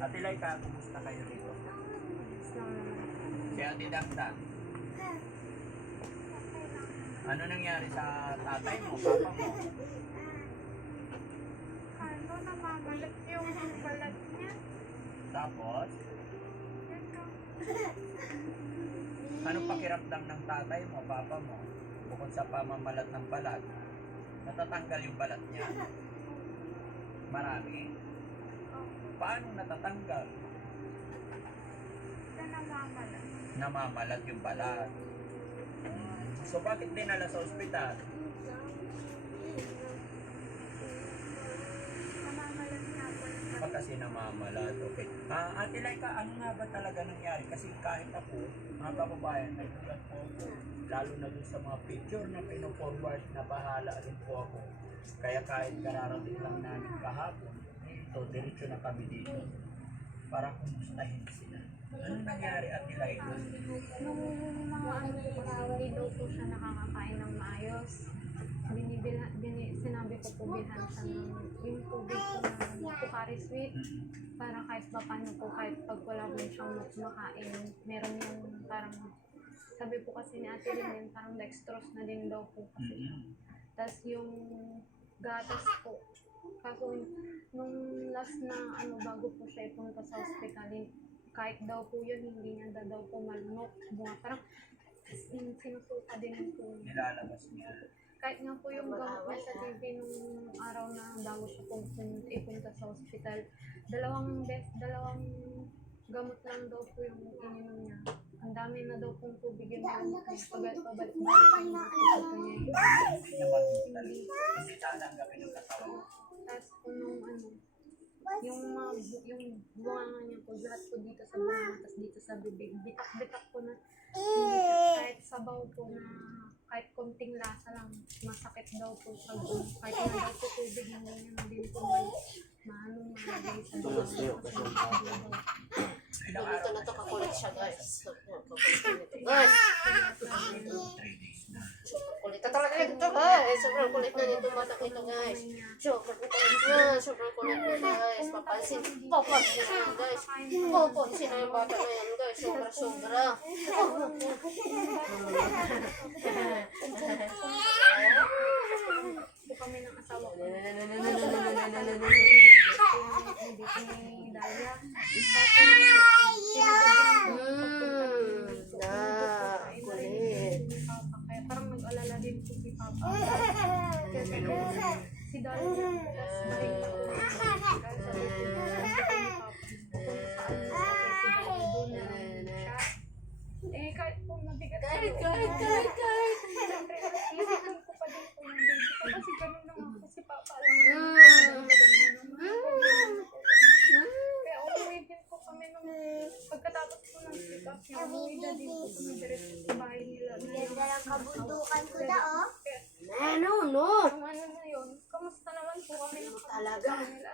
Ate Laika, kumusta kayo dito? Si Ate Dangdang, ano nangyari sa tatay mo, papa mo? Ano, namamalat yung balat niya. Tapos, anong pakiramdam ng tatay mo, papa mo? Bukod sa pamamalat ng balat, natatanggal yung balat niya? Marami? Paano natatanggal? Ito namamalat. Namamalat yung balat. So bakit dinala sa ospital? Namamalat nga po yung balat. Kasi namamalat, okay. Ate Laika, ano nga ba talaga nangyari? Kasi kahit ako, mga kababayan, nagulat po ako. Lalo na dun sa mga picture na pino-forward, na bahala rin po ako. Kaya kahit kararating lang namin kahapon, ito, diretso na kami dito. Para kumustahin sila. Ano nangyari, Ate Laika? Nung mga ano po, hindi daw po siya nakakakain ng maayos. Sinabi ko po bilhan siya ng yung tubig po ng Pocari Sweet. Para kahit pa paano po, kahit pag wala po siyang makain, meron yung parang, sabi po kasi ni Ate Lynn, parang dextrose na din daw po kasi. Tapos yung gatas po. Kaso nung last na ano, bago po siya ipunta sa ospital, kahit daw po yun, hindi niya daw po malunok. Parang sinusuka din po. Nilalabas niya. Kahit nga po yung gamot niya sa TV nung araw na bago siya ipunta sa ospital, dalawang gamot lang daw po yung ininom niya. Ang dami na daw pong tubig yung pabalik-balik yung puso niya. Hindi naman hindi tatanggapin ng katawan. Tapos po nung ano, yung bunganga niya po, lahat po dito sa bunganga, tapos dito sa bibig, bitak-bitak po na, kahit sabaw po na, kahit konting lasa lang, masakit daw po sa buong, kahit na daw po tubig, hindi niya na din po malagay sa bunganga. Dito na to kakulit siya, guys. Guys! 3 days na. Super kulit na talaga ito, guys. Sobrang kulit na nito bata ito, guys. Sobrang kulit na. Sobrang kulit na, guys. Papansin na yan, guys. Papansin na yung bata na yan, guys. Sobra-sobra. Po kami ng asawa ko. Kulit. Kaya parang nag-alala din po si Papa. Kasi si Dalia, tapos maring na po. Eh, kahit po mabigat Kahit. siyempre, isipin ko pa din po yung baby ko. Kasi ganun naman po si Papa lang. Kaya umuwi din po kami nung pagkatapos po ng pick-up niya. Umuwi na din po kami diretso sa bahay nila. Ganda ng kabundukan ko na, oh. No. Yung ano na yun, kamusta naman po kami ng Talaga. nila